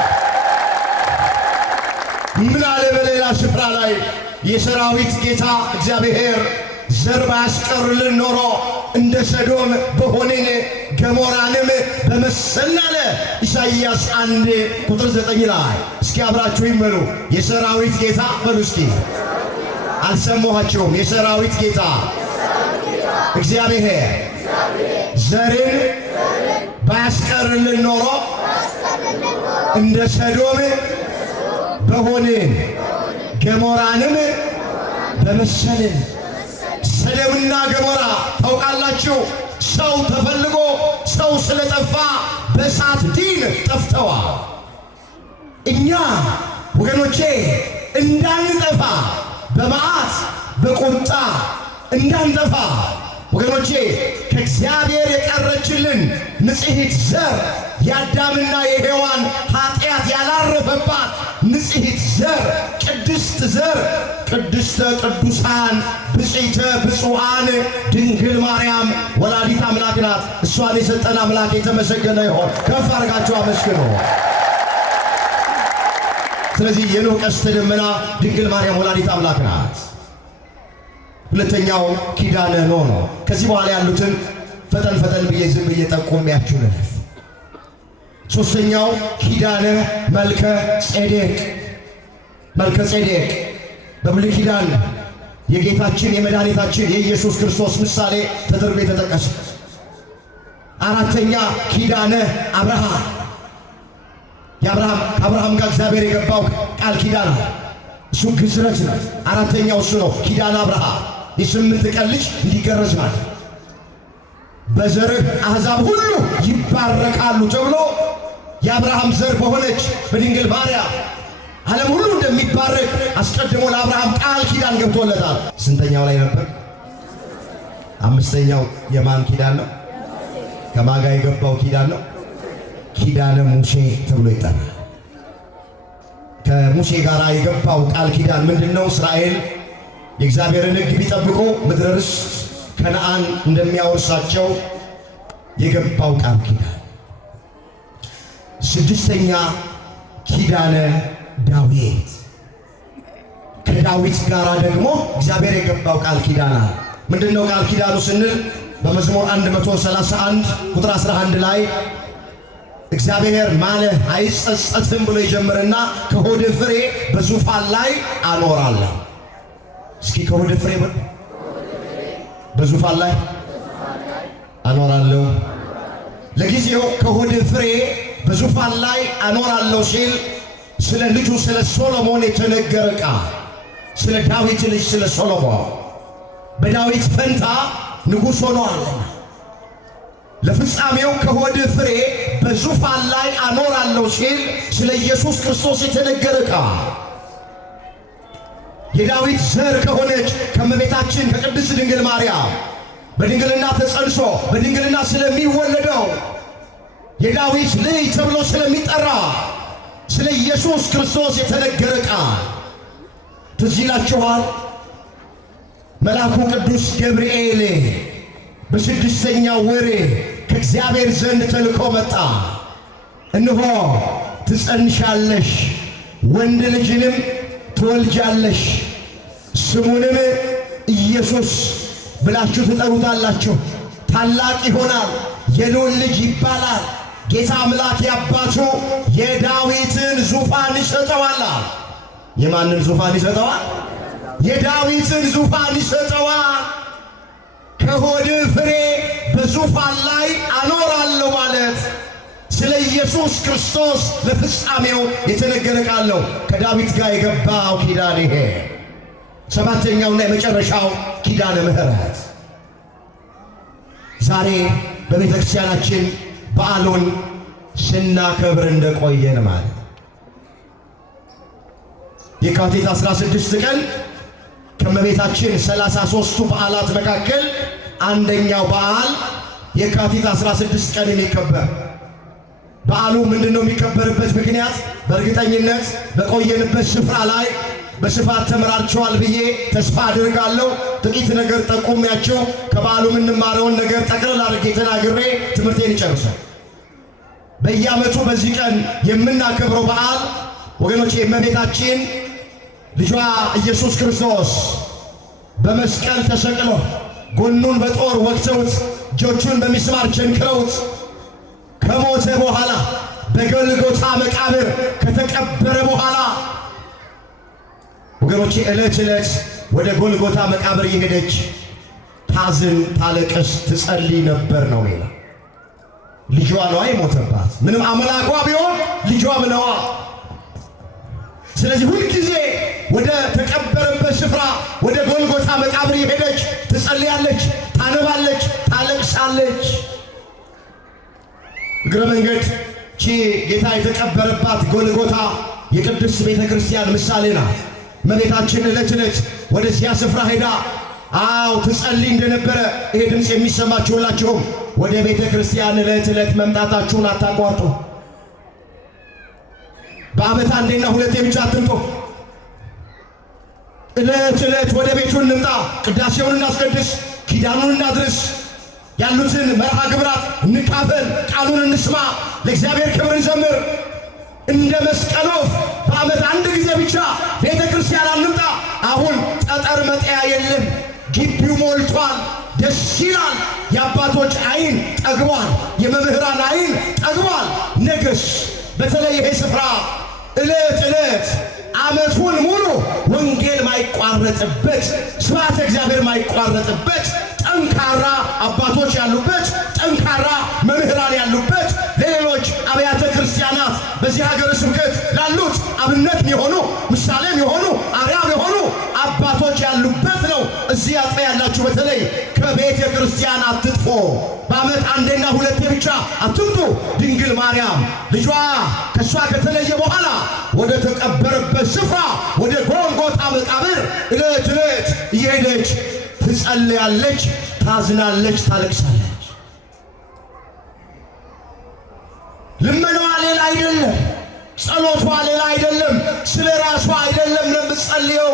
ምን አለ በሌላ ስፍራ ላይ የሰራዊት ጌታ እግዚአብሔር ዘር ባያስቀርልን ኖሮ እንደ ሰዶም በሆንን ገሞራንም በመሰልን አለ ኢሳይያስ 1 ቁጥር 9 ላይ። እስኪ አብራችሁ ይመኑ። የሰራዊት ጌታ በሉ እስኪ። አልሰማኋቸውም። የሰራዊት ጌታ እግዚአብሔር ዘርን ባያስቀርልን ኖሮ እንደ ሰዶም በሆንን ገሞራንም በመሰልን። ሰዶምና ገሞራ ታውቃላችሁ፣ ሰው ተፈልጎ ሰው ስለጠፋ በእሳት ዲን ጠፍተዋል። እኛ ወገኖቼ እንዳንጠፋ በመዓት በቁጣ እንዳንጠፋ ወገኖቼ ከእግዚአብሔር የቀረችልን ንጽሕት ዘር የአዳምና የሔዋን ኃጢአት ያላረፈባት ንጽሕት ዘር ቅድስት ዘር ቅድስተ ቅዱሳን ብፅዕተ ብፁዓን ድንግል ማርያም ወላዲት አምላክ ናት። እሷን የሰጠን አምላክ የተመሰገነ ይሆን። ከፍ አድርጋችሁ አመስግኑ። ስለዚህ የኖህ ቀስተ ደመና ድንግል ማርያም ወላዲት አምላክ ናት። ሁለተኛው ኪዳነ ኖህ ነው። ከዚህ በኋላ ያሉትን ፈጠን ፈጠን ብዬ ዝም ብዬ ጠቁሜያችሁ ልለፍ። ሶስተኛው ኪዳነ መልከ ጼዴቅ። መልከ ጼዴቅ በብሉይ ኪዳን የጌታችን የመድኃኒታችን የኢየሱስ ክርስቶስ ምሳሌ ተደርጎ የተጠቀሰ። አራተኛ ኪዳነ አብርሃም። ከአብርሃም ጋር እግዚአብሔር የገባው ቃል ኪዳን እሱ ግዝረት ነው። አራተኛው እሱ ነው። ኪዳነ አብርሃም የ8 ቀን ልጅ እንዲገረዝ ማለት በዘርህ አሕዛብ ሁሉ ይባረካሉ ተብሎ የአብርሃም ዘር በሆነች በድንግል ማርያም ዓለም ሁሉ እንደሚባረክ አስቀድሞ ለአብርሃም ቃል ኪዳን ገብቶለታል። ስንተኛው ላይ ነበር? አምስተኛው የማን ኪዳን ነው? ከማን ጋር የገባው ኪዳን ነው? ኪዳነ ሙሴ ተብሎ ይጠራል። ከሙሴ ጋር የገባው ቃል ኪዳን ምንድነው? እስራኤል የእግዚአብሔርን ሕግ ቢጠብቁ ምድረ ርስት ከነዓን እንደሚያወርሳቸው የገባው ቃል ኪዳን። ስድስተኛ ኪዳነ ዳዊት። ከዳዊት ጋር ደግሞ እግዚአብሔር የገባው ቃል ኪዳን አለ። ምንድነው ቃል ኪዳኑ ስንል በመዝሙር 131 ቁጥር 11 ላይ እግዚአብሔር ማለ አይጸጸትም ብሎ ይጀምርና ከሆድ ፍሬ በዙፋን ላይ አኖራለሁ። እስኪ ከሆድ ፍሬ በዙፋን ላይ አኖራለሁ። ለጊዜው ከሆድ ፍሬ በዙፋን ላይ አኖራለሁ ሲል ስለ ልጁ ስለ ሶሎሞን የተነገረ ቃል፣ ስለ ዳዊት ልጅ ስለ ሶሎሞን በዳዊት ፈንታ ንጉሥ ሆኗልና ለፍጻሜው ከሆድ ፍሬ በዙፋን ላይ አኖራለሁ ሲል ስለ ኢየሱስ ክርስቶስ የተነገረ ቃል የዳዊት ዘር ከሆነች ከእመቤታችን ከቅድስት ድንግል ማርያም በድንግልና ተጸንሶ በድንግልና ስለሚወለደው የዳዊት ልጅ ተብሎ ስለሚጠራ ስለ ኢየሱስ ክርስቶስ የተነገረ ቃል ትዝ ይላችኋል። መልአኩ ቅዱስ ገብርኤል በስድስተኛው ወር ከእግዚአብሔር ዘንድ ተልኮ መጣ። እነሆ ትጸንሻለሽ፣ ወንድ ልጅንም ትወልጃለሽ፣ ስሙንም ኢየሱስ ብላችሁ ትጠሩታላችሁ። ታላቅ ይሆናል፣ የልዑል ልጅ ይባላል። ጌታ አምላክ የአባቱ የዳዊትን ዙፋን ይሰጠዋል። የማንን ዙፋን ይሰጠዋል? የዳዊትን ዙፋን ይሰጠዋል። ከሆድ ፍሬ በዙፋን ላይ አኖራለሁ ማለት ስለ ኢየሱስ ክርስቶስ ለፍጻሜው የተነገረ ቃል ነው። ከዳዊት ጋር የገባው ኪዳን ይሄ። ሰባተኛውና የመጨረሻው ኪዳነ ምሕረት ዛሬ በቤተ ክርስቲያናችን በዓሉን ስናከብር እንደቆየን ማለት የካቲት 16 ቀን ከእመቤታችን 33ቱ በዓላት መካከል አንደኛው በዓል የካቲት 16 ቀን የሚከበር በዓሉ ምንድነው? የሚከበርበት ምክንያት በእርግጠኝነት በቆየንበት ስፍራ ላይ በስፋት ተመራርቸዋል ብዬ ተስፋ አድርጋለሁ። ጥቂት ነገር ጠቁሜያቸው ከበዓሉ የምንማረውን ነገር ጠቅለል አድርጌ ተናግሬ ትምህርቴን ይጨርሳል። በየዓመቱ በዚህ ቀን የምናከብረው በዓል ወገኖቼ እመቤታችን ልጇ ኢየሱስ ክርስቶስ በመስቀል ተሰቅሎ ጎኑን በጦር ወግተውት እጆቹን በሚስማር ቸንክረውት ከሞተ በኋላ በጎልጎታ መቃብር ከተቀበረ በኋላ ወገኖቼ ዕለት ዕለት ወደ ጎልጎታ መቃብር የሄደች ታዝን፣ ታለቅስ፣ ትጸልይ ነበር ነው የሚለው። ልጇ ነው የሞተባት። ምንም አምላኳ ቢሆን ልጇም ነዋ። ስለዚህ ሁልጊዜ ወደ ተቀበረበት ስፍራ ወደ ጎልጎታ መቃብር የሄደች ትጸልያለች፣ ታነባለች፣ ታለቅሳለች። እግረ መንገድ ጌታ የተቀበረባት ጎልጎታ የቅድስት ቤተ ክርስቲያን ምሳሌ ናት። እመቤታችን ዕለት ዕለት ወደዚያ ስፍራ ሄዳ አው ትጸልይ እንደነበረ ይሄ ድምጽ የሚሰማችሁ ሁላችሁም ወደ ቤተ ክርስቲያን ዕለት መምጣታችሁን አታቋርጡ። በዓመት አንዴና ሁለቴ ብቻ አትምጡ። ዕለት ወደ ቤቱ እንምጣ። ቅዳሴውን እናስቀድስ፣ ኪዳኑን እናድርስ፣ ያሉትን መርሃ ግብራት እንካፈል፣ ቃሉን እንስማ፣ ለእግዚአብሔር ክብር እንዘምር። እንደ መስቀል ወፍ በዓመት አንድ ጊዜ ብቻ ቤተ ክርስቲያን አንምጣ። አሁን ጠጠር መጣያ የለም፣ ግቢው ሞልቷል፣ ደስ ይላል። የአባቶች አይን ጠግቧል፣ የመምህራን አይን ጠግቧል። ነገስ በተለይ ይሄ ስፍራ ዕለት ዓመቱን ሙሉ ወንጌል ማይቋረጥበት፣ ስብሐተ እግዚአብሔር ማይቋረጥበት፣ ጠንካራ አባቶች ያሉበት፣ ጠንካራ መምህራን ያሉበት፣ ለሌሎች አብያተ ክርስቲያናት በዚህ ሀገረ ስብከት ላሉት አብነት የሆኑ ምሳሌም የሆኑ አርያም የሆኑ አባቶች ያሉበት ነው። እዚህ አጥቢያ ያላችሁ በተለይ ከቤተ ክርስቲያን አትጥፎ። በዓመት አንዴና ሁለቴ ብቻ አትምጡ። ድንግል ማርያም ልጇ ከሷ ከተለየ በኋላ ወደ ተቀበረበት ስፍራ ወደ ጎልጎታ መቃብር ዕለት እየሄደች ትጸልያለች፣ ታዝናለች፣ ታለቅሳለች። ልመናዋ ሌላ አይደለም፣ ጸሎቷ ሌላ አይደለም፣ ስለ ራሷ አይደለም ለምትጸልየው።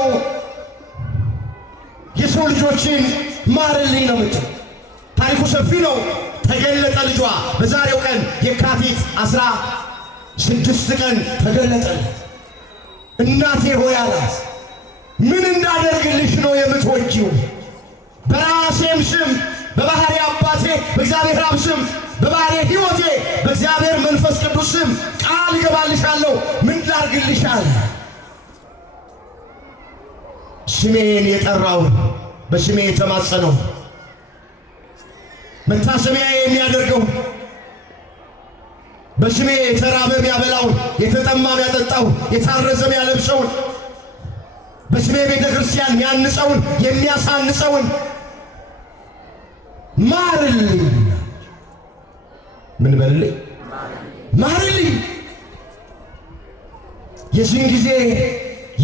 የሰው ልጆችን ማርልኝ ነው የምትለው። ታሪኩ ሰፊ ነው። ተገለጠ ልጇ በዛሬው ቀን የካቲት 16 ቀን ተገለጠለት። እናቴ ሆይ አላት፣ ምን እንዳደርግልሽ ነው የምትወጂው? በራሴም ስም በባህሪ አባቴ በእግዚአብሔር አብ ስም በባህሪ ሕይወቴ በእግዚአብሔር መንፈስ ቅዱስ ስም ቃል እገባልሻለሁ። ምን ላድርግልሽ አለ። ስሜን የጠራውን በስሜ የተማጸነው መታሰቢያ የሚያደርገው በስሜ የተራበ የሚያበላውን፣ የተጠማ የሚያጠጣው፣ የታረዘ የሚያለብሰውን፣ በስሜ ቤተ ክርስቲያን የሚያንጸውን የሚያሳንጸውን ማርልኝ። ምን በልልኝ? ማርልኝ። የዚህን ጊዜ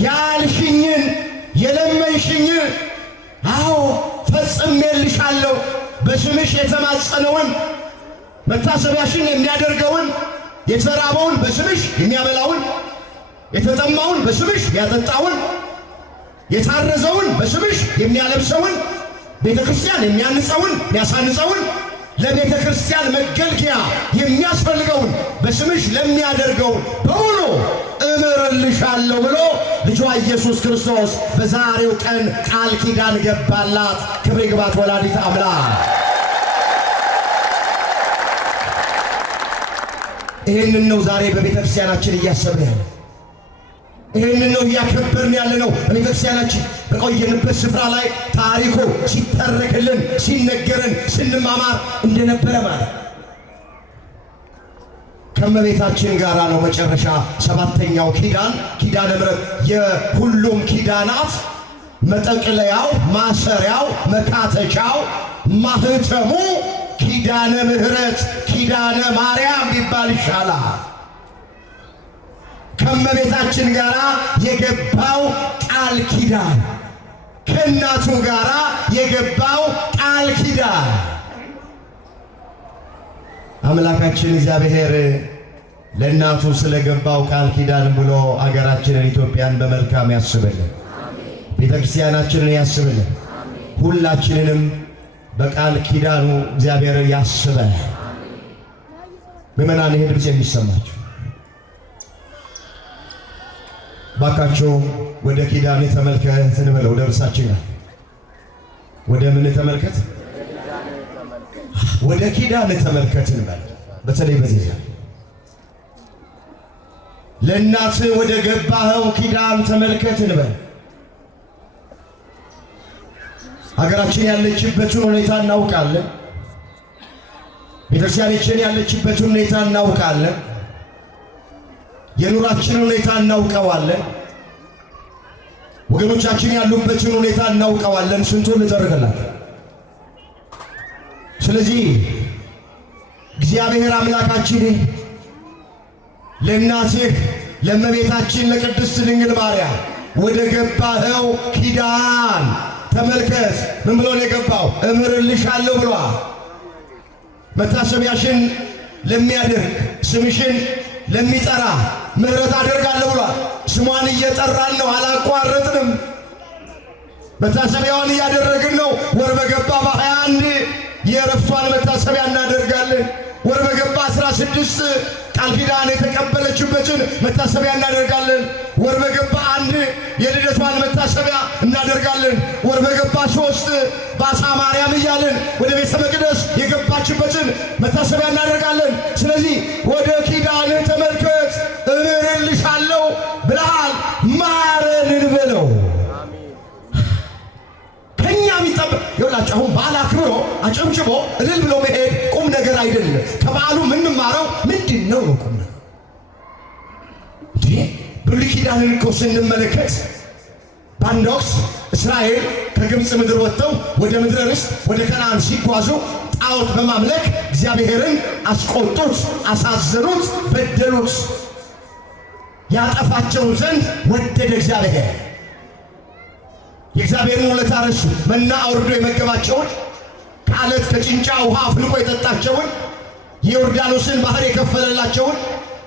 ያልሽኝን የለመንሽኝን አዎ ፈጽሜልሻለሁ። በስምሽ የተማጸነውን መታሰቢያሽን የሚያደርገውን፣ የተራበውን በስምሽ የሚያበላውን፣ የተጠማውን በስምሽ ያጠጣውን፣ የታረዘውን በስምሽ የሚያለብሰውን፣ ቤተ ክርስቲያን የሚያንጸውን የሚያሳንጸውን፣ ለቤተ ክርስቲያን መገልገያ የሚያስፈልገውን በስምሽ ለሚያደርገው በሙሉ እምርልሻለሁ ብሎ ልጇ ኢየሱስ ክርስቶስ በዛሬው ቀን ቃል ኪዳን ገባላት። ክብር ይግባት ወላዲተ አምላክ። ይህንን ነው ዛሬ በቤተ ክርስቲያናችን እያሰብን ያለ፣ ይህንን ነው እያከበርን ያለ ነው። በቤተ ክርስቲያናችን በቆየንበት ስፍራ ላይ ታሪኩ ሲተረክልን ሲነገረን ስንማማር እንደነበረ ማለት ከመቤታችን ጋር ነው። መጨረሻ ሰባተኛው ኪዳን ኪዳነ ምሕረት የሁሉም ኪዳናት መጠቅለያው፣ ማሰሪያው፣ መካተቻው፣ ማህተሙ ኪዳነ ምሕረት ኪዳነ ማርያም ቢባል ይሻላል። ከመቤታችን ጋር የገባው ቃል ኪዳን፣ ከእናቱ ጋር የገባው ቃል ኪዳን አምላካችን እግዚአብሔር ለእናቱ ስለገባው ቃል ኪዳን ብሎ አገራችንን ኢትዮጵያን በመልካም ያስብልን፣ ቤተ ክርስቲያናችንን ያስብልን፣ ሁላችንንም በቃል ኪዳኑ እግዚአብሔር ያስበን። ምእመናን ይሄ ድምፅ የሚሰማችሁ ባካችሁ ወደ ኪዳን ተመልከት እንበለው። ወደ ርዕሳችን ወደ ምን ተመልከት? ወደ ኪዳን ተመልከት እንበል። በተለይ በዚህ ለእናት ወደ ገባኸው ኪዳን ተመልከት እንበል። ሀገራችን ያለችበትን ሁኔታ እናውቃለን። ቤተክርስቲያናችን ያለችበትን ሁኔታ እናውቃለን። የኑራችንን ሁኔታ እናውቀዋለን። ወገኖቻችን ያሉበትን ሁኔታ እናውቀዋለን። ስንቱን ልተርክላችሁ። ስለዚህ እግዚአብሔር አምላካችን ለእናትህ ለእመቤታችን ለቅድስት ድንግል ማርያም ወደ ገባኸው ኪዳን ተመልከት ምን ብሎ ነው የገባው? እምርልሻለሁ ብሏል። መታሰቢያሽን ለሚያደርግ ስምሽን ለሚጠራ ምህረት አደርጋለሁ ብሏል። ስሟን እየጠራን ነው፣ አላቋረጥንም። መታሰቢያውን እያደረግን ነው። ወር በገባ በ21 የዕረፍቷን መታሰቢያ እናደርጋለን። ወር በገባ 16 ቃል ኪዳን የተቀበለችበትን መታሰቢያ እናደርጋለን። ወር በገባ 1 የልደቷን መታሰቢያ እናደርጋለን። ወር በገባ 3 በአሳ ማርያም እያልን ወደ ቤተ መቅደስ የገባችበትን መታሰቢያ እናደርጋለን። ስለዚህ ወደ ኪዳን ተመልከት፣ እምርልሻለሁ ብለሃል፣ ማረን እንበለው። ከኛ የሚጠበቅ ይኸውላችሁ፣ አሁን በዓል አክብሮ አጨብጭቦ እልል ብሎ መሄድ ቁም ነገር አይደለም። ከበዓሉ የምንማረው ምንድን ነው? ቁም ነገር ብሉይ ኪዳንን እኮ ስንመለከት በአንድ ወቅት እስራኤል ከግብፅ ምድር ወጥተው ወደ ምድረ ርስት ወደ ከነዓን ሲጓዙ ጣዖት በማምለክ እግዚአብሔርን አስቆጡት፣ አሳዘኑት፣ በደሉት። ያጠፋቸው ዘንድ ወደደ እግዚአብሔር። የእግዚአብሔርን ውለታ ረሱ። መና አውርዶ የመገባቸውን፣ ከዓለት ከጭንጫ ውሃ አፍልቆ የጠጣቸውን፣ የዮርዳኖስን ባህር የከፈለላቸውን፣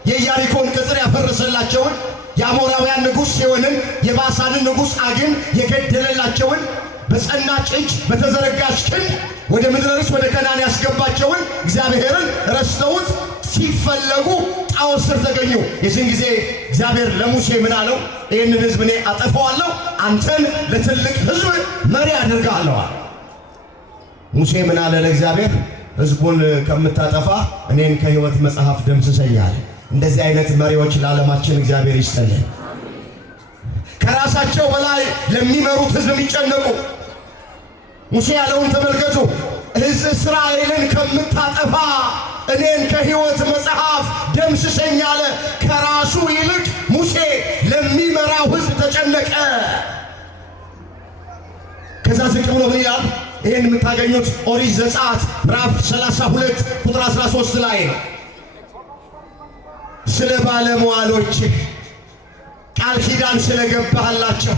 የኢያሪኮን ቅጥር ያፈረሰላቸውን፣ የአሞራውያን ንጉሥ ሲሆንን የባሳንን ንጉሥ አግን የገደለላቸውን፣ በጸናች እጅ በተዘረጋች ክንድ ወደ ምድረ ርስት ወደ ከነዓን ያስገባቸውን እግዚአብሔርን ረስተውት ሲፈለጉ ጣዖት ስር ተገኙ። የዚህን ጊዜ እግዚአብሔር ለሙሴ ምን አለው? ይህንን ሕዝብ እኔ አጠፋዋለሁ፣ አንተን ለትልቅ ሕዝብ መሪ አድርጋለሁ። ሙሴ ምን አለ ለእግዚአብሔር? ሕዝቡን ከምታጠፋ እኔን ከሕይወት መጽሐፍ ደምስሰኝ አለ። እንደዚህ አይነት መሪዎች ለዓለማችን እግዚአብሔር ይስጠልን። ከራሳቸው በላይ ለሚመሩት ሕዝብ የሚጨነቁ። ሙሴ ያለውን ተመልከቱ። ሕዝብ እስራኤልን ከምታጠፋ እኔን ከሕይወት መጽሐፍ ደምስሰኝ አለ። ከራሱ ይልቅ ሙሴ ለሚመራው ሕዝብ ተጨነቀ። ከዛ ዝቅ ብሎ ምን ይላል? ይህን የምታገኙት ኦሪት ዘጸአት ምዕራፍ 32 ቁጥር 13 ላይ ነው። ስለ ባለመዋሎችህ ቃል ኪዳን ስለገባህላቸው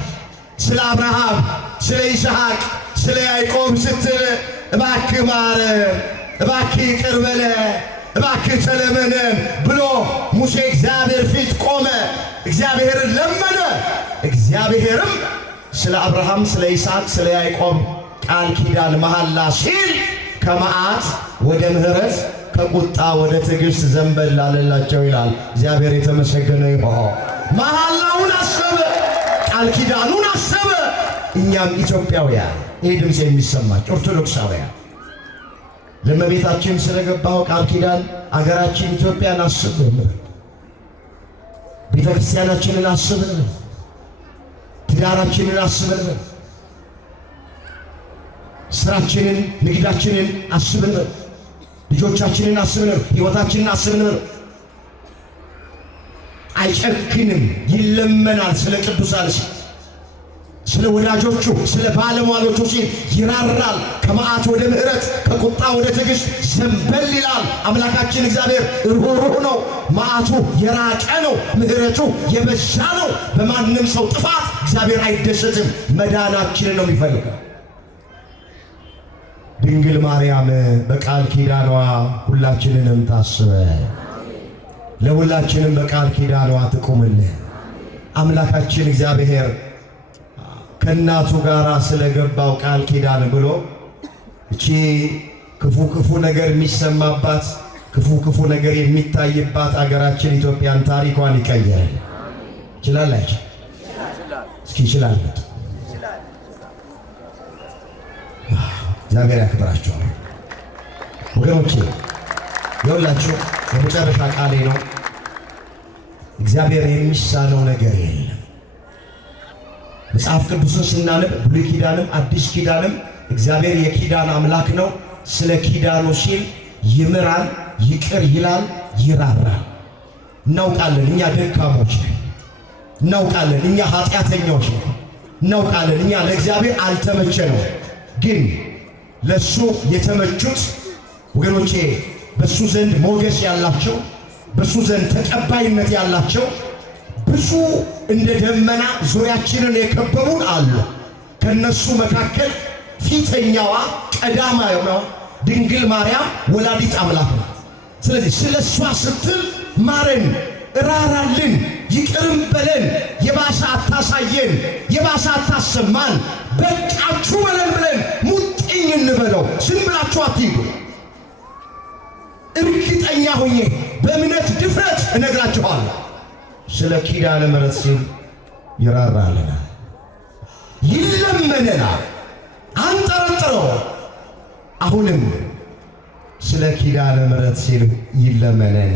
ስለ አብርሃም፣ ስለ ይስሐቅ፣ ስለ ያዕቆብ ስትል እባክህ ማረን፣ እባክህ ይቅር በለን፣ እባክህ ተለመነን ብሎ ሙሴ እግዚአብሔር ፊት ቆመ። እግዚአብሔርን ለመነ። እግዚአብሔርም ስለ አብርሃም፣ ስለ ይስሐቅ፣ ስለ ያዕቆብ ቃል ኪዳን መሐላ ሲል ከመዓት ወደ ምሕረት ከቁጣ ወደ ትዕግሥት ዘንበል አለላቸው ይላል። እግዚአብሔር የተመሰገነ ይሁን። መሐላውን አሰበ፣ ቃል ኪዳኑን አሰበ። እኛም ኢትዮጵያውያን ይህ ድምፅ የሚሰማች ኦርቶዶክሳውያን ለእመቤታችን ስለገባው ቃል ኪዳን አገራችን ኢትዮጵያን አስብን፣ ቤተ ክርስቲያናችንን አስብን፣ ትዳራችንን አስብን፣ ስራችንን፣ ንግዳችንን አስብን፣ ልጆቻችንን አስብን፣ ሕይወታችንን አስብን። አይጨክንም፣ ይለመናል። ስለ ቅዱሳን ሲል፣ ስለ ወዳጆቹ፣ ስለ ባለሟሎቹ ሲል ይራራል። ከመዓት ወደ ምሕረት ከቁጣ ወደ ትዕግሥት ዘንበል ይላል። አምላካችን እግዚአብሔር ርኅሩህ ነው። መዓቱ የራቀ ነው፣ ምሕረቱ የበዛ ነው። በማንም ሰው ጥፋት እግዚአብሔር አይደሰትም። መዳናችንን ነው የሚፈልገው። ድንግል ማርያም በቃል ኪዳኗ ሁላችንንም ታስበ፣ ለሁላችንም በቃል ኪዳኗ ትቁምልን። አምላካችን እግዚአብሔር ከእናቱ ጋር ስለገባው ቃል ኪዳን ብሎ እቺ ክፉ ነገር የሚሰማባት ክፉ ነገር የሚታይባት አገራችን ኢትዮጵያን ታሪኳን ይቀየራል። ይችላላችሁ? እስኪ ይችላል። እግዚአብሔር ያክብራችሁ ወገኖቼ። ይኸውላችሁ የመጨረሻ ቃሌ ነው። እግዚአብሔር የሚሳነው ነገር የለም። መጽሐፍ ቅዱስን ስናነብ ብሉይ ኪዳንም አዲስ ኪዳንም እግዚአብሔር የኪዳን አምላክ ነው። ስለ ኪዳኑ ሲል ይምራል፣ ይቅር ይላል፣ ይራራል። እናውቃለን እኛ ደካሞች ነን። እናውቃለን እኛ ኃጢአተኞች ነን። እናውቃለን እኛ ለእግዚአብሔር አልተመቸነው። ግን ለሱ የተመቹት ወገኖቼ በሱ ዘንድ ሞገስ ያላቸው፣ በሱ ዘንድ ተቀባይነት ያላቸው ብዙ እንደ ደመና ዙሪያችንን የከበቡን አሉ። ከነሱ መካከል ፊተኛዋ ቀዳማዊዋ ድንግል ማርያም ወላዲት አምላክ ናት። ስለዚህ ስለሷ ስትል ማረን፣ እራራልን፣ ይቅርም በለን፣ የባሰ አታሳየን፣ የባሰ አታሰማን፣ በቃችሁ በለን ብለን ሙጥኝ እንበለው። ዝም ብላችሁ አትሂዱ። እርግጠኛ ሆኜ በእምነት ድፍረት እነግራችኋለሁ፣ ስለ ኪዳነ ምሕረት ሲል ይራራልናል፣ ይለመነናል። አንጠረጥረው። አሁንም ስለ ኪዳነ ምሕረት ሲል ይለመነን።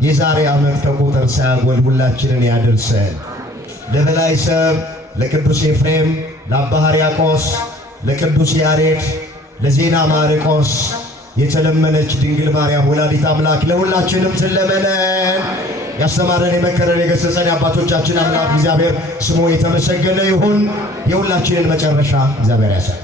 የዛሬ ዓመት ከቁጥር ሳያጎል ሁላችንን ያድርሰን። ለበላይ ሰብ፣ ለቅዱስ ኤፍሬም፣ ለአባ ሕርያቆስ፣ ለቅዱስ ያሬድ፣ ለዜና ማርቆስ የተለመነች ድንግል ማርያም ወላዲት አምላክ ለሁላችንም ትለመነን። ያስተማረን የመከረን የገሰጸን የአባቶቻችን አምላክ እግዚአብሔር ስሙ የተመሰገነ ይሁን። የሁላችንን መጨረሻ እግዚአብሔር ያሳይ።